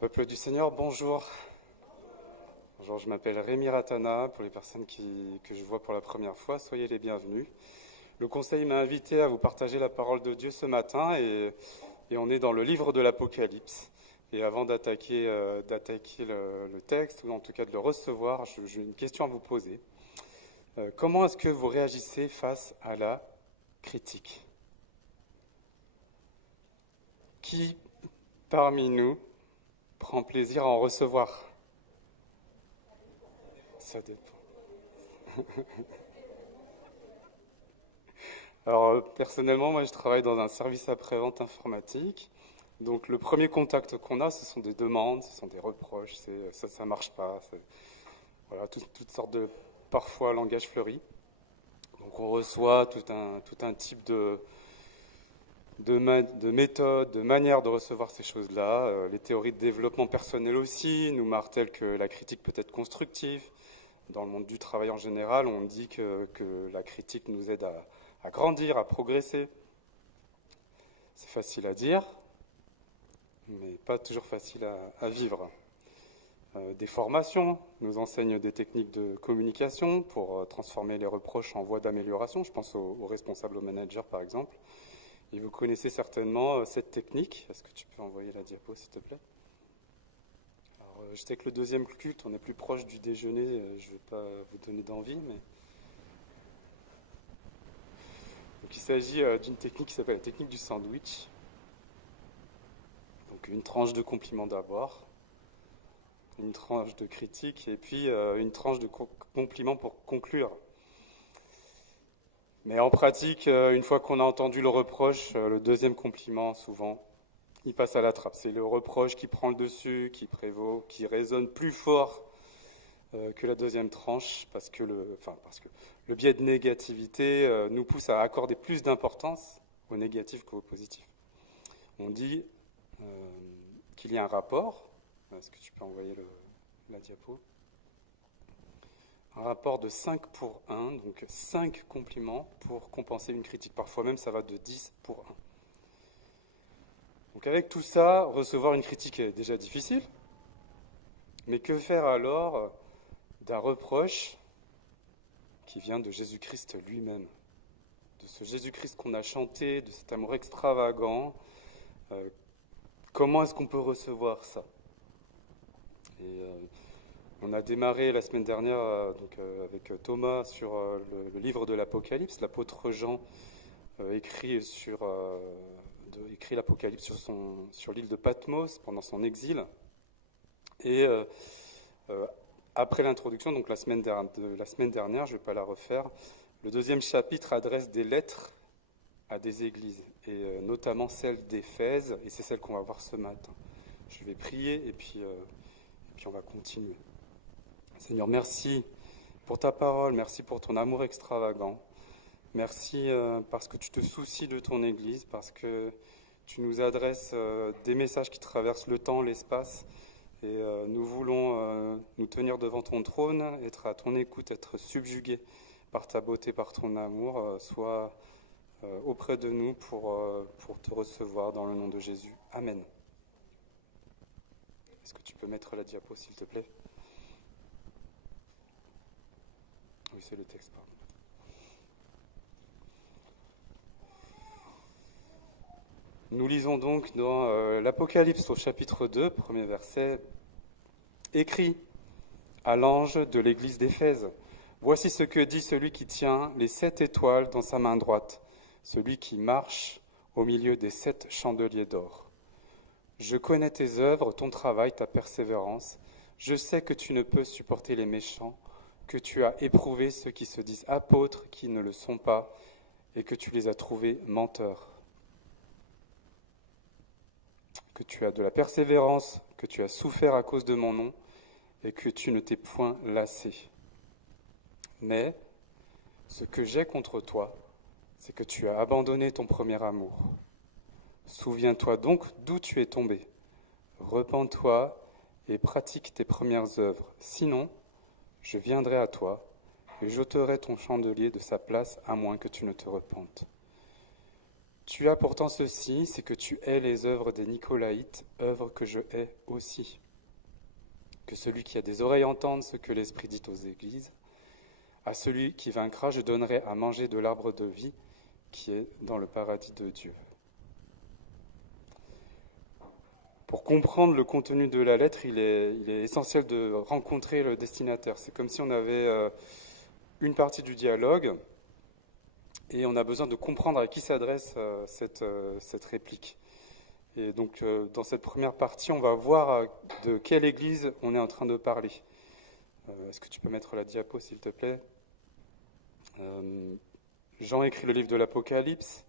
Peuple du Seigneur, bonjour. Bonjour, je m'appelle Rémi Ratana. Pour les personnes que je vois pour la première fois, soyez les bienvenus. Le Conseil m'a invité à vous partager la parole de Dieu ce matin et on est dans le livre de l'Apocalypse. Et avant d'attaquer le texte, ou en tout cas de le recevoir, j'ai une question à vous poser. Comment est-ce que vous réagissez face à la critique ? Qui parmi nous prend plaisir à en recevoir ? Ça dépend. Alors, personnellement, moi, je travaille dans un service après-vente informatique. Donc, le premier contact qu'on a, ce sont des demandes, ce sont des reproches, ça marche pas. Voilà, toutes sortes de, parfois, langage fleuri. Donc, on reçoit tout un type de méthodes, de manières de recevoir ces choses-là. Les théories de développement personnel aussi nous martèlent que la critique peut être constructive. Dans le monde du travail en général, on dit que la critique nous aide à grandir, à progresser. C'est facile à dire, mais pas toujours facile à vivre. Des formations nous enseignent des techniques de communication pour transformer les reproches en voies d'amélioration. Je pense aux responsables, aux managers par exemple. Et vous connaissez certainement cette technique. Est-ce que tu peux envoyer la diapo, s'il te plaît ? Alors, je sais que le deuxième culte, on est plus proche du déjeuner. Je ne vais pas vous donner d'envie, mais... Donc, il s'agit d'une technique qui s'appelle la technique du sandwich. Donc une tranche de compliment d'abord, une tranche de critique et puis une tranche de compliment pour conclure. Mais en pratique, une fois qu'on a entendu le reproche, le deuxième compliment, souvent, il passe à la trappe. C'est le reproche qui prend le dessus, qui prévaut, qui résonne plus fort que la deuxième tranche, parce que le biais de négativité nous pousse à accorder plus d'importance au négatif qu'au positif. On dit qu'il y a un rapport. Est-ce que tu peux envoyer la diapo ? Un rapport de 5 pour 1, donc 5 compliments pour compenser une critique. Parfois même, ça va de 10 pour 1. Donc avec tout ça, recevoir une critique est déjà difficile. Mais que faire alors d'un reproche qui vient de Jésus-Christ lui-même ? De ce Jésus-Christ qu'on a chanté, de cet amour extravagant. Comment est-ce qu'on peut recevoir ça ? Et on a démarré la semaine dernière avec Thomas sur le livre de l'Apocalypse. L'apôtre Jean écrit l'Apocalypse sur l'île de Patmos pendant son exil. Et après l'introduction, donc la semaine dernière, je ne vais pas la refaire, le deuxième chapitre adresse des lettres à des églises, et notamment celle d'Éphèse, et c'est celle qu'on va voir ce matin. Je vais prier et puis on va continuer. Seigneur, merci pour ta parole, merci pour ton amour extravagant. Merci parce que tu te soucies de ton Église, parce que tu nous adresses des messages qui traversent le temps, l'espace, et nous voulons nous tenir devant ton trône, être à ton écoute, être subjugués par ta beauté, par ton amour. Sois auprès de nous pour te recevoir dans le nom de Jésus. Amen. Est-ce que tu peux mettre la diapo, s'il te plaît ? Oui, c'est le texte, pardon. Nous lisons donc dans l'Apocalypse au chapitre 2, premier verset, « Écrit à l'ange de l'église d'Éphèse, voici ce que dit celui qui tient les 7 étoiles dans sa main droite, celui qui marche au milieu des 7 chandeliers d'or. Je connais tes œuvres, ton travail, ta persévérance. Je sais que tu ne peux supporter les méchants, que tu as éprouvé ceux qui se disent apôtres, qui ne le sont pas, et que tu les as trouvés menteurs. Que tu as de la persévérance, que tu as souffert à cause de mon nom, et que tu ne t'es point lassé. Mais ce que j'ai contre toi, c'est que tu as abandonné ton premier amour. Souviens-toi donc d'où tu es tombé. Repens-toi et pratique tes premières œuvres. Sinon, je viendrai à toi et j'ôterai ton chandelier de sa place à moins que tu ne te repentes. Tu as pourtant ceci, c'est que tu hais les œuvres des Nicolaïtes, œuvres que je hais aussi. Que celui qui a des oreilles entende ce que l'Esprit dit aux églises. À celui qui vaincra, je donnerai à manger de l'arbre de vie qui est dans le paradis de Dieu. Pour comprendre le contenu de la lettre, il est essentiel de rencontrer le destinataire. C'est comme si on avait une partie du dialogue et on a besoin de comprendre à qui s'adresse cette réplique. Et donc, dans cette première partie, on va voir de quelle église on est en train de parler. Est-ce que tu peux mettre la diapo, s'il te plaît ? Jean écrit le livre de l'Apocalypse.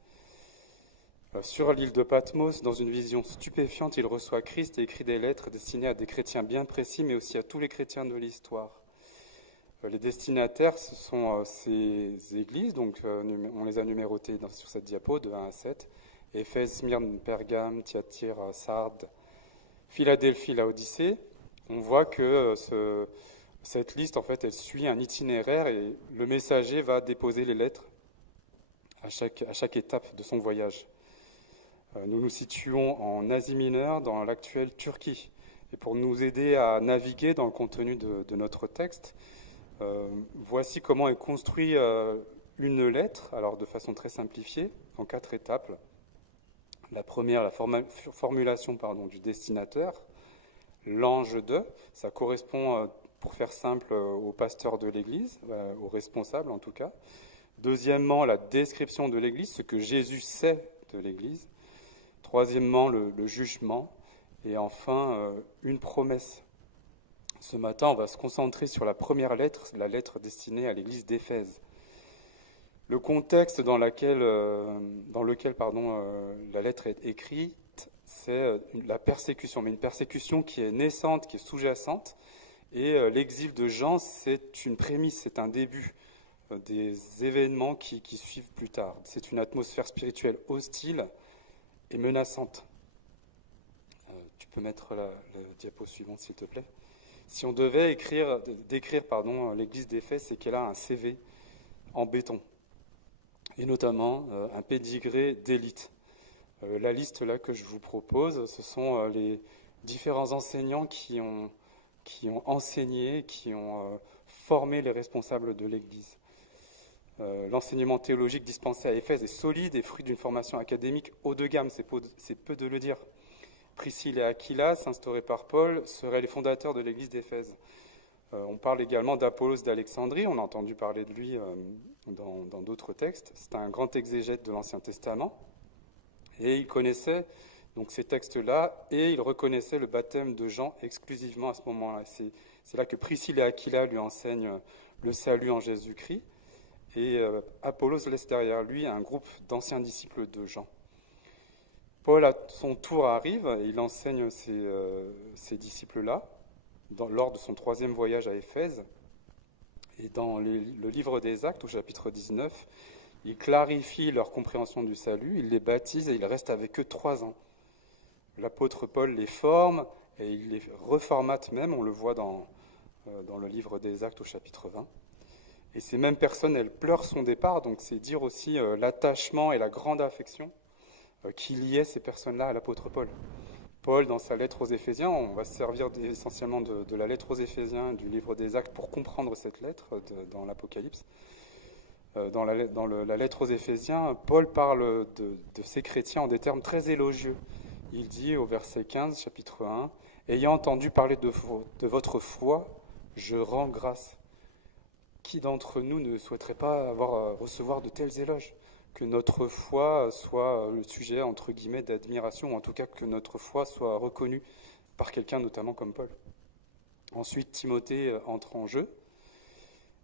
Sur l'île de Patmos, dans une vision stupéfiante, il reçoit Christ et écrit des lettres destinées à des chrétiens bien précis, mais aussi à tous les chrétiens de l'histoire. Les destinataires, ce sont ces églises, donc on les a numérotées sur cette diapo, de 1 à 7. Éphèse, Smyrne, Pergame, Thyatire, Sardes, Philadelphie, Laodicée. On voit que cette liste, en fait, elle suit un itinéraire et le messager va déposer les lettres à chaque étape de son voyage. Nous nous situons en Asie mineure, dans l'actuelle Turquie. Et pour nous aider à naviguer dans le contenu de notre texte, voici comment est construit une lettre, alors de façon très simplifiée, en 4 étapes. La première, la formulation du destinateur. L'ange de, ça correspond, pour faire simple, au pasteur de l'Église, au responsable en tout cas. Deuxièmement, la description de l'Église, ce que Jésus sait de l'Église. Troisièmement, le jugement. Et enfin, une promesse. Ce matin, on va se concentrer sur la première lettre, la lettre destinée à l'Église d'Éphèse. Le contexte dans lequel la lettre est écrite, c'est la persécution, mais une persécution qui est naissante, qui est sous-jacente. Et l'exil de Jean, c'est une prémisse, c'est un début des événements qui suivent plus tard. C'est une atmosphère spirituelle hostile et menaçante. Tu peux mettre la diapo suivante, s'il te plaît. Si on devait décrire l'église d'Éphèse, c'est qu'elle a un CV en béton, et notamment un pédigré d'élite. La liste là que je vous propose, ce sont les différents enseignants qui ont enseigné, qui ont formé les responsables de l'Église. L'enseignement théologique dispensé à Éphèse est solide et fruit d'une formation académique haut de gamme, c'est peu de le dire. Priscille et Aquila, instaurés par Paul, seraient les fondateurs de l'Église d'Éphèse. On parle également d'Apollos d'Alexandrie, on a entendu parler de lui dans d'autres textes. C'est un grand exégète de l'Ancien Testament. Et il connaissait donc ces textes-là et il reconnaissait le baptême de Jean exclusivement à ce moment-là. C'est là que Priscille et Aquila lui enseignent le salut en Jésus-Christ. Et Apollos laisse derrière lui un groupe d'anciens disciples de Jean. Paul, à son tour, arrive et il enseigne ces disciples-là lors de son 3e voyage à Éphèse. Et dans le livre des Actes, au chapitre 19, il clarifie leur compréhension du salut, il les baptise et il reste avec eux 3 ans. L'apôtre Paul les forme et il les reformate même, on le voit dans le livre des Actes au chapitre 20. Et ces mêmes personnes, elles pleurent son départ, donc c'est dire aussi l'attachement et la grande affection qui liait ces personnes-là à l'apôtre Paul. Paul, dans sa lettre aux Éphésiens, on va se servir essentiellement de la lettre aux Éphésiens, du livre des Actes, pour comprendre cette lettre dans l'Apocalypse. Dans la lettre aux Éphésiens, Paul parle de ces chrétiens en des termes très élogieux. Il dit au verset 15, chapitre 1, « Ayant entendu parler de votre foi, je rends grâce. » Qui d'entre nous ne souhaiterait pas recevoir de tels éloges ? Que notre foi soit le sujet, entre guillemets, d'admiration, ou en tout cas que notre foi soit reconnue par quelqu'un, notamment comme Paul. Ensuite, Timothée entre en jeu,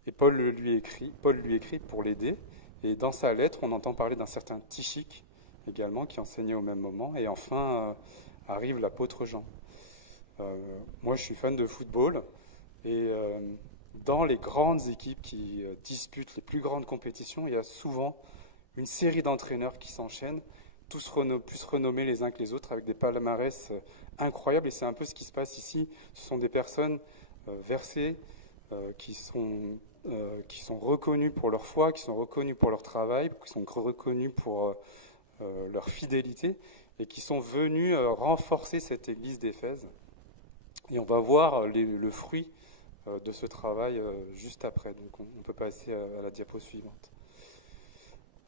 et Paul lui écrit pour l'aider. Et dans sa lettre, on entend parler d'un certain Tychique, également, qui enseignait au même moment. Et enfin, arrive l'apôtre Jean. Moi, je suis fan de football, et dans les grandes équipes qui disputent les plus grandes compétitions, il y a souvent une série d'entraîneurs qui s'enchaînent, tous plus renommés les uns que les autres, avec des palmarès incroyables. Et c'est un peu ce qui se passe ici. Ce sont des personnes versées qui sont reconnus pour leur foi, qui sont reconnus pour leur travail, qui sont reconnus pour leur fidélité et qui sont venus renforcer cette église d'Éphèse. Et on va voir le fruit de ce travail juste après. Donc on peut passer à la diapo suivante.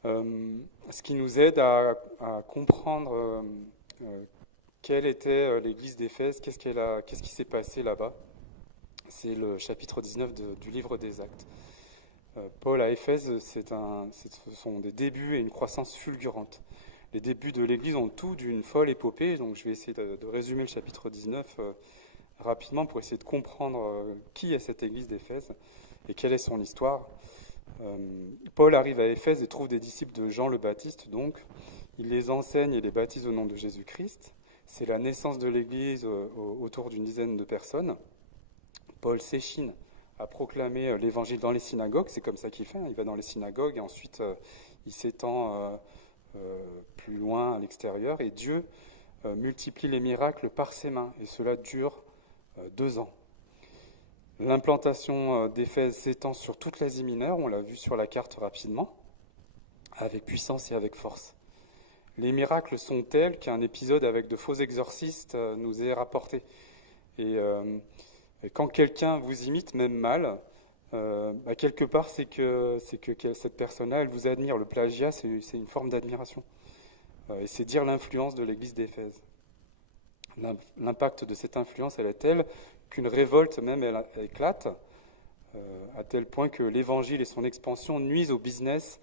Ce qui nous aide à comprendre quelle était l'église d'Éphèse, qu'est-ce qui s'est passé là-bas. C'est le chapitre 19 du livre des Actes. Paul à Éphèse, ce sont des débuts et une croissance fulgurante. Les débuts de l'église ont tout d'une folle épopée, donc je vais essayer de résumer le chapitre 19 rapidement pour essayer de comprendre qui est cette église d'Éphèse et quelle est son histoire. Paul arrive à Éphèse et trouve des disciples de Jean le Baptiste, donc il les enseigne et les baptise au nom de Jésus-Christ. C'est la naissance de l'église autour d'une dizaine de personnes. Paul s'échine à proclamer l'évangile dans les synagogues, c'est comme ça qu'il fait, il va dans les synagogues et ensuite il s'étend plus loin à l'extérieur et Dieu multiplie les miracles par ses mains et cela dure 2 ans. L'implantation d'Éphèse s'étend sur toute l'Asie mineure, on l'a vu sur la carte rapidement, avec puissance et avec force. Les miracles sont tels qu'un épisode avec de faux exorcistes nous est rapporté. Et quand quelqu'un vous imite, même mal, quelque part c'est que cette personne-là, elle vous admire. Le plagiat, c'est une forme d'admiration. Et c'est dire l'influence de l'église d'Éphèse. L'impact de cette influence, elle est telle qu'une révolte même elle éclate, à tel point que l'évangile et son expansion nuisent au business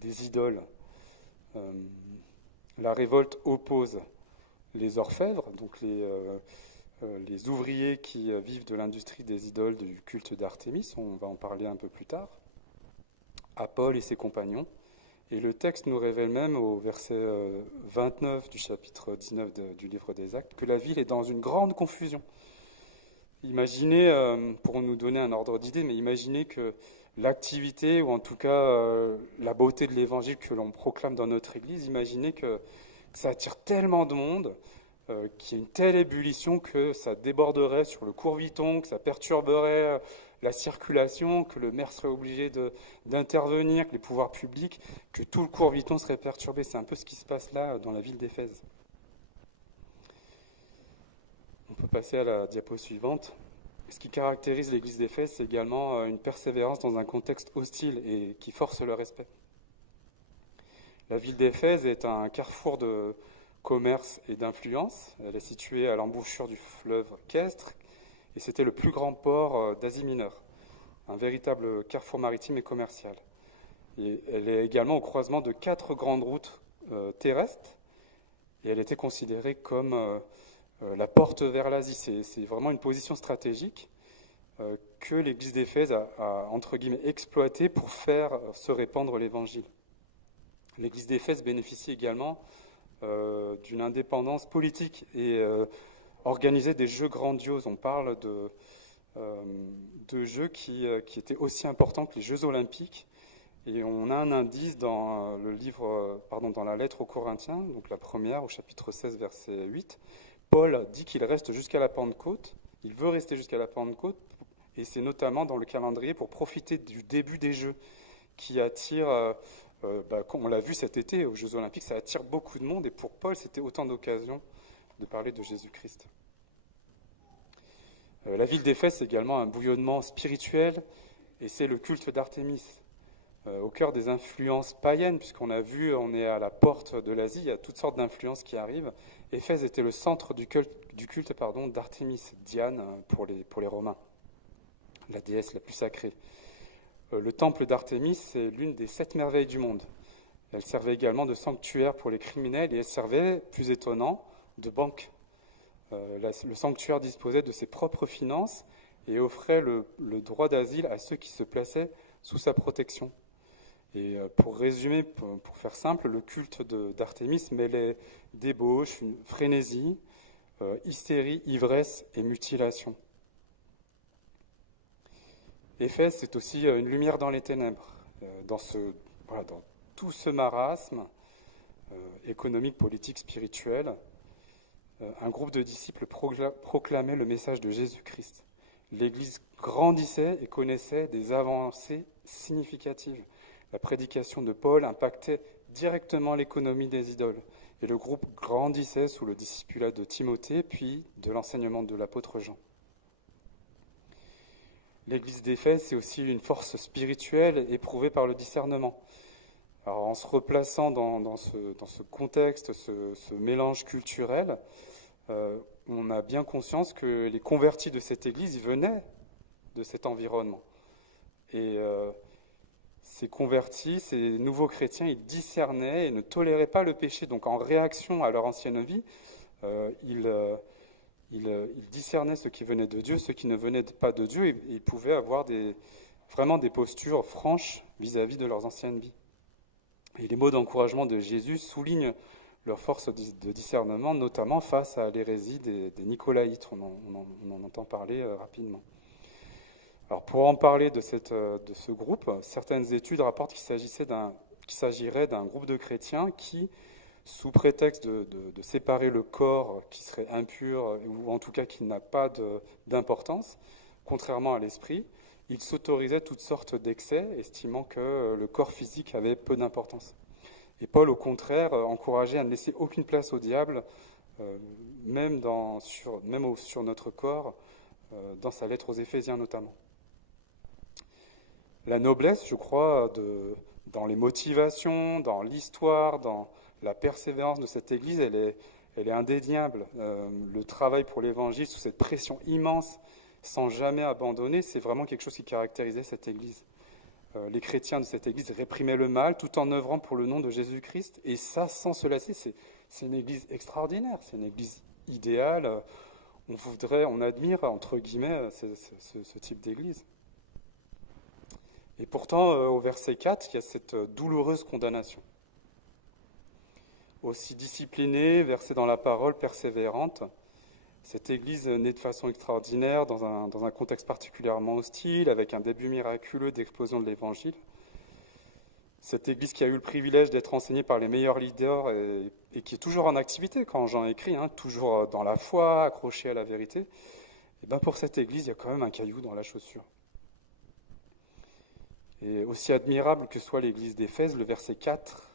des idoles. La révolte oppose les orfèvres, donc les ouvriers qui vivent de l'industrie des idoles du culte d'Artémis, on va en parler un peu plus tard, à Paul et ses compagnons. Et le texte nous révèle même au verset 29 du chapitre 19 du livre des Actes que la ville est dans une grande confusion. Imaginez, pour nous donner un ordre d'idée, mais imaginez que l'activité, ou en tout cas la beauté de l'évangile que l'on proclame dans notre église, imaginez que ça attire tellement de monde, qu'il y a une telle ébullition que ça déborderait sur le cours Viton, que ça perturberait la circulation, que le maire serait obligé d'intervenir, que les pouvoirs publics, que tout le cours Viton serait perturbé. C'est un peu ce qui se passe là dans la ville d'Éphèse. On peut passer à la diapo suivante. Ce qui caractérise l'église d'Éphèse, c'est également une persévérance dans un contexte hostile et qui force le respect. La ville d'Éphèse est un carrefour de commerce et d'influence. Elle est située à l'embouchure du fleuve Questre et c'était le plus grand port d'Asie mineure, un véritable carrefour maritime et commercial. Et elle est également au croisement de 4 grandes routes terrestres et elle était considérée comme la porte vers l'Asie. C'est vraiment une position stratégique que l'église d'Éphèse a entre guillemets exploitée pour faire se répandre l'évangile. L'église d'Éphèse bénéficie également d'une indépendance politique et organisait des jeux grandioses. On parle de jeux qui étaient aussi importants que les Jeux olympiques. Et on a un indice dans dans la lettre aux Corinthiens, donc la première, au chapitre 16, verset 8. Paul dit qu'il reste jusqu'à la Pentecôte. Il veut rester jusqu'à la Pentecôte, et c'est notamment dans le calendrier pour profiter du début des Jeux qui attire. Comme on l'a vu cet été aux Jeux Olympiques, ça attire beaucoup de monde et pour Paul, c'était autant d'occasions de parler de Jésus-Christ. La ville d'Éphèse, c'est également un bouillonnement spirituel et c'est le culte d'Artémis. Au cœur des influences païennes, puisqu'on a vu, on est à la porte de l'Asie, il y a toutes sortes d'influences qui arrivent. Éphèse était le centre du culte d'Artémis, Diane pour les Romains, la déesse la plus sacrée. Le temple d'Artémis, c'est l'une des 7 merveilles du monde. Elle servait également de sanctuaire pour les criminels et elle servait, plus étonnant, de banque. Le sanctuaire disposait de ses propres finances et offrait le droit d'asile à ceux qui se plaçaient sous sa protection. Et pour résumer, pour faire simple, le culte d'Artémis mêlait débauche, une frénésie, hystérie, ivresse et mutilation. Éphèse, c'est aussi une lumière dans les ténèbres. Dans tout ce marasme économique, politique, spirituel, un groupe de disciples proclamait le message de Jésus-Christ. L'Église grandissait et connaissait des avancées significatives. La prédication de Paul impactait directement l'économie des idoles. Et le groupe grandissait sous le discipulat de Timothée, puis de l'enseignement de l'apôtre Jean. L'église d'Éphèse, c'est aussi une force spirituelle éprouvée par le discernement. Alors, en se replaçant dans ce contexte, ce mélange culturel, on a bien conscience que les convertis de cette église venaient de cet environnement. Et ces convertis, ces nouveaux chrétiens, ils discernaient et ne toléraient pas le péché. Donc en réaction à leur ancienne vie, ils discernaient ce qui venait de Dieu, ce qui ne venait pas de Dieu, et ils pouvaient avoir vraiment des postures franches vis-à-vis de leurs anciennes vies. Et les mots d'encouragement de Jésus soulignent leur force de discernement, notamment face à l'hérésie des Nicolaïtes. On en entend parler rapidement. Alors pour en parler de ce groupe, certaines études rapportent qu'il s'agirait d'un groupe de chrétiens qui, sous prétexte de séparer le corps qui serait impur, ou en tout cas qui n'a pas d'importance, contrairement à l'esprit, ils s'autorisaient toutes sortes d'excès, estimant que le corps physique avait peu d'importance. Et Paul, au contraire, encourageait à ne laisser aucune place au diable, même sur notre corps, dans sa lettre aux Éphésiens notamment. La noblesse, je crois, dans les motivations, dans l'histoire, dans la persévérance de cette Église, elle est indéniable. Le travail pour l'Évangile, sous cette pression immense, sans jamais abandonner, c'est vraiment quelque chose qui caractérisait cette Église. Les chrétiens de cette Église réprimaient le mal tout en œuvrant pour le nom de Jésus-Christ, et ça, sans se lasser, c'est une Église extraordinaire, c'est une Église idéale. On admire, entre guillemets, ce type d'Église. Et pourtant, au verset 4, il y a cette douloureuse condamnation. Aussi disciplinée, versée dans la parole, persévérante, cette Église naît de façon extraordinaire, dans un contexte particulièrement hostile, avec un début miraculeux d'explosion de l'Évangile. Cette Église qui a eu le privilège d'être enseignée par les meilleurs leaders et qui est toujours en activité, quand Jean écrit, toujours dans la foi, accrochée à la vérité, et ben pour cette Église, il y a quand même un caillou dans la chaussure. Et aussi admirable que soit l'église d'Éphèse, le verset 4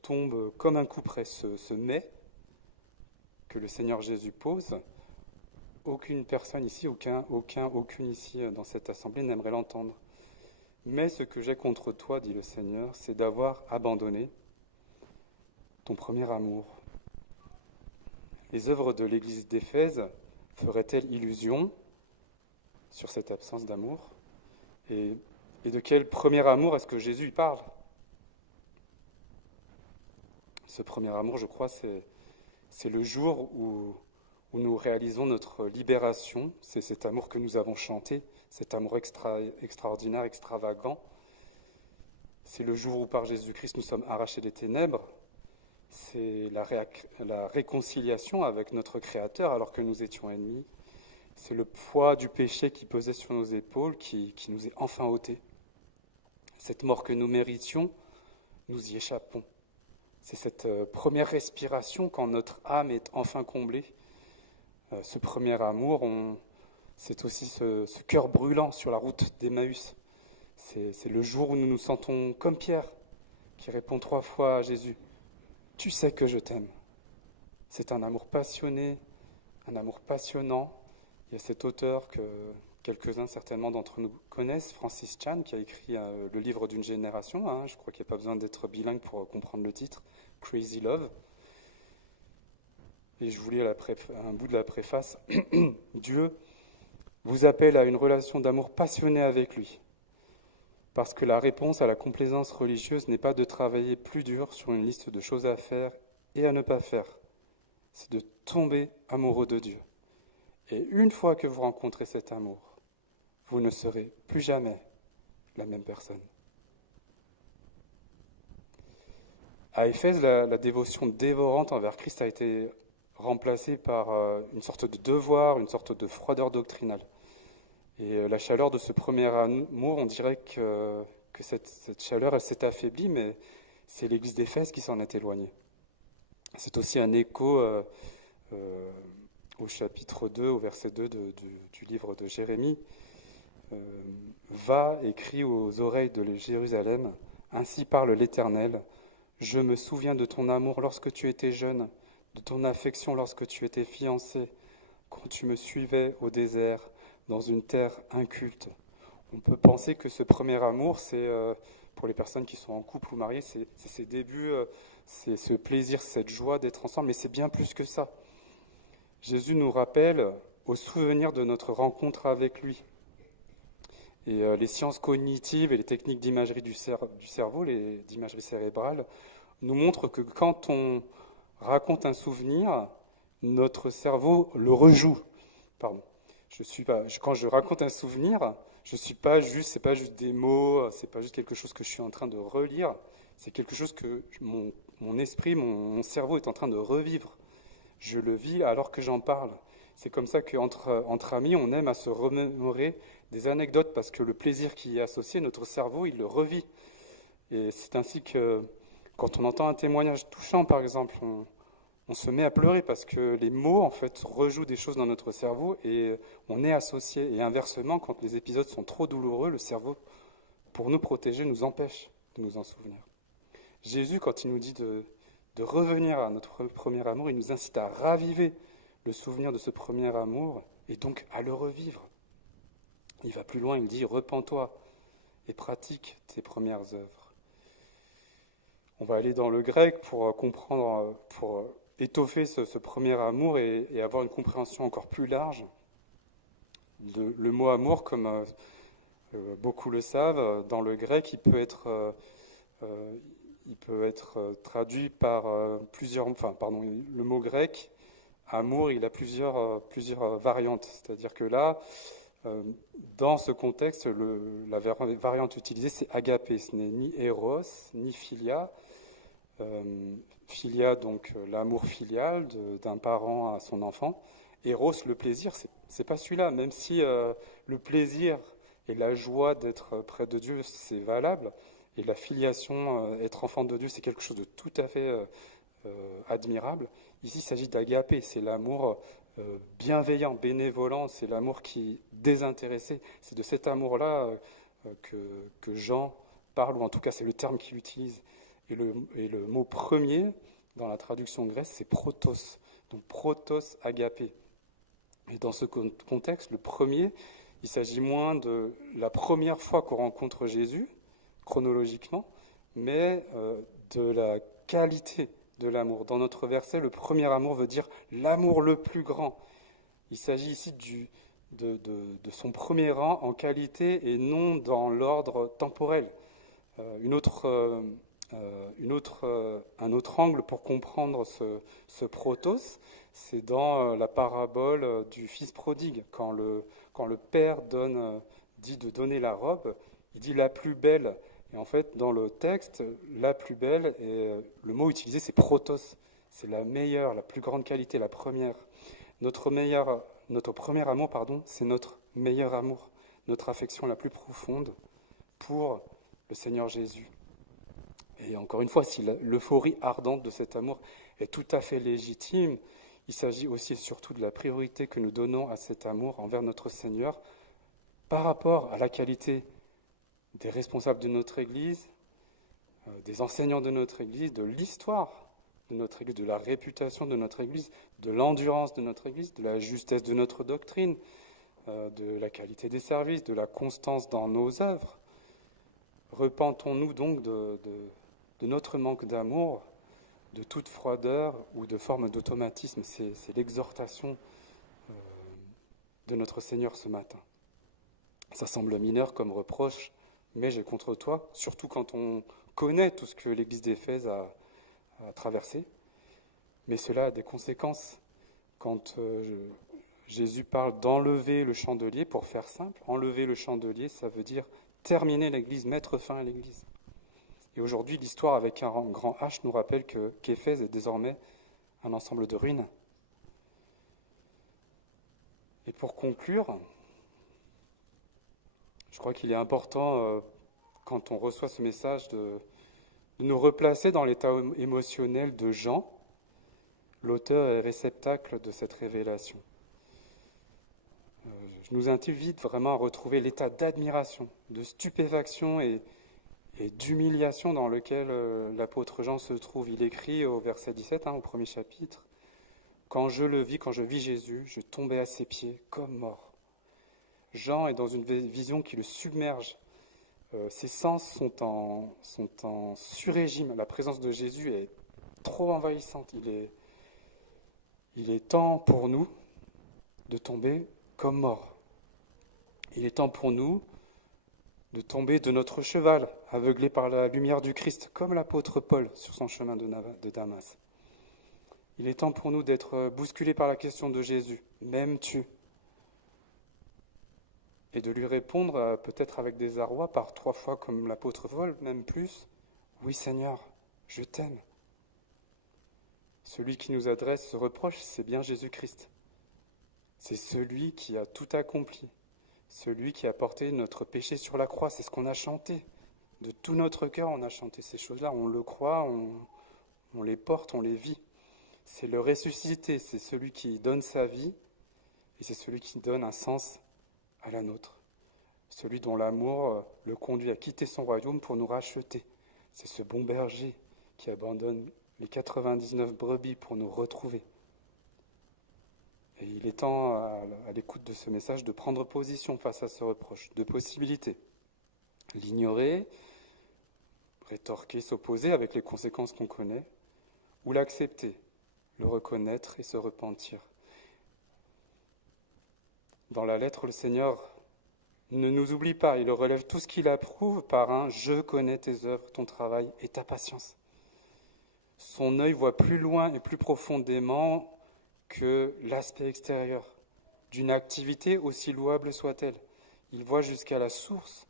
tombe comme un coup près, ce mais que le Seigneur Jésus pose. Aucune personne ici, aucune ici dans cette assemblée n'aimerait l'entendre. Mais ce que j'ai contre toi, dit le Seigneur, c'est d'avoir abandonné ton premier amour. Les œuvres de l'église d'Éphèse feraient-elles illusion sur cette absence d'amour ? Et de quel premier amour est-ce que Jésus y parle ? Ce premier amour, je crois, c'est le jour où nous réalisons notre libération. C'est cet amour que nous avons chanté, cet amour extraordinaire, extravagant. C'est le jour où par Jésus-Christ nous sommes arrachés des ténèbres. C'est la réconciliation avec notre Créateur alors que nous étions ennemis. C'est le poids du péché qui pesait sur nos épaules qui nous est enfin ôté. Cette mort que nous méritions, nous y échappons. C'est cette première respiration quand notre âme est enfin comblée. Ce premier amour, c'est aussi ce cœur brûlant sur la route d'Emmaüs. C'est le jour où nous nous sentons comme Pierre, qui répond 3 fois à Jésus « Tu sais que je t'aime ». C'est un amour passionné, un amour passionnant. Il y a cet auteur que quelques-uns certainement d'entre nous connaissent, Francis Chan, qui a écrit le livre d'une génération. Je crois qu'il n'y a pas besoin d'être bilingue pour comprendre le titre, Crazy Love. Et je vous lis un bout de la préface. Dieu vous appelle à une relation d'amour passionné avec lui, parce que la réponse à la complaisance religieuse n'est pas de travailler plus dur sur une liste de choses à faire et à ne pas faire, c'est de tomber amoureux de Dieu. Et une fois que vous rencontrez cet amour, vous ne serez plus jamais la même personne. À Éphèse, la dévotion dévorante envers Christ a été remplacée par une sorte de devoir, une sorte de froideur doctrinale. Et la chaleur de ce premier amour, on dirait que cette chaleur, elle s'est affaiblie, mais c'est l'église d'Éphèse qui s'en est éloignée. C'est aussi un écho au chapitre 2, au verset 2 du livre de Jérémie. Va et crie aux oreilles de Jérusalem, ainsi parle l'Éternel, Je me souviens de ton amour lorsque tu étais jeune, de ton affection lorsque tu étais fiancé, quand tu me suivais au désert, dans une terre inculte. On peut penser que ce premier amour, c'est pour les personnes qui sont en couple ou mariées, c'est ces débuts, c'est ce plaisir, cette joie d'être ensemble, mais c'est bien plus que ça. Jésus nous rappelle au souvenir de notre rencontre avec lui. Et les sciences cognitives et les techniques d'imagerie du cerveau, d'imagerie cérébrale, nous montrent que quand on raconte un souvenir, notre cerveau le rejoue. Pardon. Quand je raconte un souvenir, c'est pas juste des mots, c'est pas juste quelque chose que je suis en train de relire, c'est quelque chose que mon esprit, mon cerveau est en train de revivre. Je le vis alors que j'en parle. C'est comme ça qu'entre amis, on aime à se remémorer des anecdotes parce que le plaisir qui y est associé, notre cerveau, il le revit. Et c'est ainsi que quand on entend un témoignage touchant, par exemple, on se met à pleurer parce que les mots, en fait, rejouent des choses dans notre cerveau et on est associé. Et inversement, quand les épisodes sont trop douloureux, le cerveau, pour nous protéger, nous empêche de nous en souvenir. Jésus, quand il nous dit de revenir à notre premier amour, il nous incite à raviver le souvenir de ce premier amour et donc à le revivre. Il va plus loin, il dit « Repens-toi et pratique tes premières œuvres ». On va aller dans le grec pour comprendre, pour étoffer ce premier amour et avoir une compréhension encore plus large. Le mot amour, comme beaucoup le savent, dans le grec, il peut être traduit par le mot grec, amour, il a plusieurs variantes. C'est-à-dire que là, dans ce contexte, la variante utilisée, c'est agapé. Ce n'est ni eros, ni philia. Philia, donc l'amour filial d'un parent à son enfant. Eros, le plaisir, c'est pas celui-là. Même si le plaisir et la joie d'être près de Dieu, c'est valable, et la filiation, être enfant de Dieu, c'est quelque chose de tout à fait admirable. Ici, il s'agit d'agapé, c'est l'amour bienveillant, bénévolent, c'est l'amour qui désintéressé. C'est de cet amour-là que Jean parle, ou en tout cas c'est le terme qu'il utilise. Et le mot premier, dans la traduction grecque, c'est protos. Donc protos agapé. Et dans ce contexte, le premier, il s'agit moins de la première fois qu'on rencontre Jésus, chronologiquement, mais de la qualité de l'amour. Dans notre verset, le premier amour veut dire l'amour le plus grand. Il s'agit ici de son premier rang en qualité et non dans l'ordre temporel. Un autre angle pour comprendre ce protos, c'est dans la parabole du fils prodigue. Quand le père dit de donner la robe, il dit la plus belle. Et en fait, dans le texte, la plus belle, le mot utilisé, c'est protos. C'est la meilleure, la plus grande qualité, la première. Notre premier amour, c'est notre meilleur amour, notre affection la plus profonde pour le Seigneur Jésus. Et encore une fois, si l'euphorie ardente de cet amour est tout à fait légitime, il s'agit aussi et surtout de la priorité que nous donnons à cet amour envers notre Seigneur par rapport à la qualité des responsables de notre Église, des enseignants de notre Église, de l'histoire de notre Église, de la réputation de notre Église, de l'endurance de notre Église, de la justesse de notre doctrine, de la qualité des services, de la constance dans nos œuvres. Repentons-nous donc de notre manque d'amour, de toute froideur ou de forme d'automatisme. C'est l'exhortation de notre Seigneur ce matin. Ça semble mineur comme reproche, mais j'ai contre toi, surtout quand on connaît tout ce que l'Église d'Éphèse a traversé. Mais cela a des conséquences. Quand Jésus parle d'enlever le chandelier, pour faire simple, enlever le chandelier, ça veut dire terminer l'Église, mettre fin à l'Église. Et aujourd'hui, l'histoire avec un grand H nous rappelle qu'Éphèse est désormais un ensemble de ruines. Et pour conclure, je crois qu'il est important, quand on reçoit ce message, de nous replacer dans l'état émotionnel de Jean, l'auteur et réceptacle de cette révélation. Je nous invite vraiment à retrouver l'état d'admiration, de stupéfaction et et d'humiliation dans lequel l'apôtre Jean se trouve. Il écrit au verset 17, au premier chapitre, « Quand je vis Jésus, je tombais à ses pieds comme mort. » Jean est dans une vision qui le submerge. Ses sens sont en sur-régime. La présence de Jésus est trop envahissante. Il est temps pour nous de tomber comme mort. Il est temps pour nous de tomber de notre cheval, aveuglé par la lumière du Christ, comme l'apôtre Paul sur son chemin de Damas. Il est temps pour nous d'être bousculés par la question de Jésus. M'aimes-tu ? Et de lui répondre, peut-être avec désarroi, par 3 fois comme l'apôtre Paul, même plus, « Oui Seigneur, je t'aime ». Celui qui nous adresse ce reproche, c'est bien Jésus-Christ. C'est celui qui a tout accompli, celui qui a porté notre péché sur la croix. C'est ce qu'on a chanté. De tout notre cœur, on a chanté ces choses-là. On le croit, on les porte, on les vit. C'est le ressuscité, c'est celui qui donne sa vie et c'est celui qui donne un sens à la nôtre. Celui dont l'amour le conduit à quitter son royaume pour nous racheter. C'est ce bon berger qui abandonne les 99 brebis pour nous retrouver. Et il est temps, à l'écoute de ce message, de prendre position face à ce reproche. Deux possibilités. L'ignorer, rétorquer, s'opposer avec les conséquences qu'on connaît, ou l'accepter, le reconnaître et se repentir. Dans la lettre, le Seigneur ne nous oublie pas, il relève tout ce qu'il approuve par un « je connais tes œuvres, ton travail et ta patience ». Son œil voit plus loin et plus profondément que l'aspect extérieur d'une activité aussi louable soit-elle. Il voit jusqu'à la source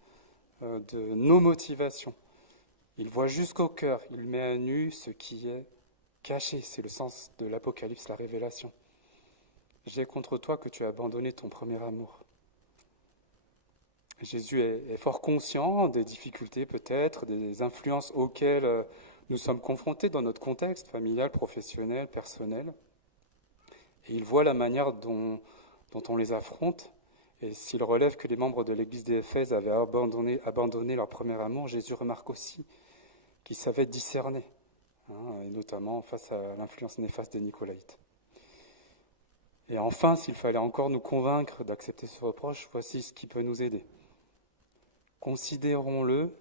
de nos motivations. Il voit jusqu'au cœur. Il met à nu ce qui est caché. C'est le sens de l'Apocalypse, la révélation. J'ai contre toi que tu as abandonné ton premier amour. Jésus est fort conscient des difficultés peut-être, des influences auxquelles nous sommes confrontés dans notre contexte familial, professionnel, personnel. Et il voit la manière dont on les affronte. Et s'il relève que les membres de l'église d'Éphèse avaient abandonné leur premier amour, Jésus remarque aussi qu'ils savaient discerner, et notamment face à l'influence néfaste des Nicolaïtes. Et enfin, s'il fallait encore nous convaincre d'accepter ce reproche, voici ce qui peut nous aider. Considérons-le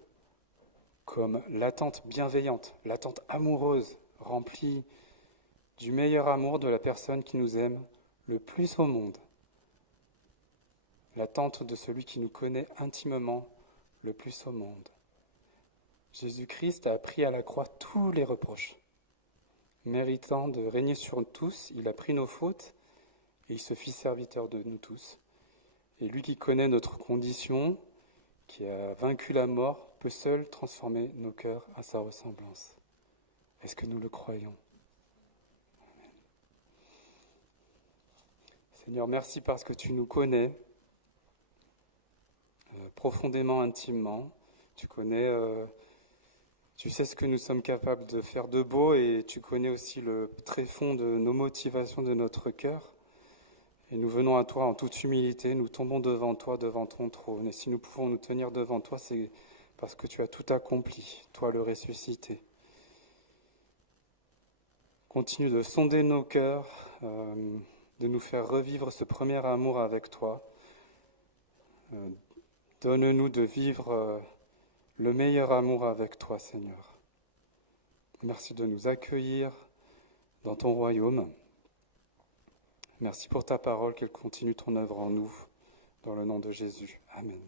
comme l'attente bienveillante, l'attente amoureuse, remplie du meilleur amour de la personne qui nous aime le plus au monde. L'attente de celui qui nous connaît intimement le plus au monde. Jésus-Christ a pris à la croix tous les reproches. Méritant de régner sur tous, il a pris nos fautes et il se fit serviteur de nous tous. Et lui qui connaît notre condition, qui a vaincu la mort, peut seul transformer nos cœurs à sa ressemblance. Est-ce que nous le croyons ? Amen. Seigneur, merci parce que tu nous connais profondément, intimement. Tu connais, tu sais ce que nous sommes capables de faire de beau et tu connais aussi le tréfonds de nos motivations, de notre cœur. Et nous venons à toi en toute humilité, nous tombons devant toi, devant ton trône. Et si nous pouvons nous tenir devant toi, c'est parce que tu as tout accompli, toi le ressuscité. Continue de sonder nos cœurs, de nous faire revivre ce premier amour avec toi. Donne-nous de vivre le meilleur amour avec toi, Seigneur. Merci de nous accueillir dans ton royaume. Merci pour ta parole, qu'elle continue ton œuvre en nous, dans le nom de Jésus. Amen.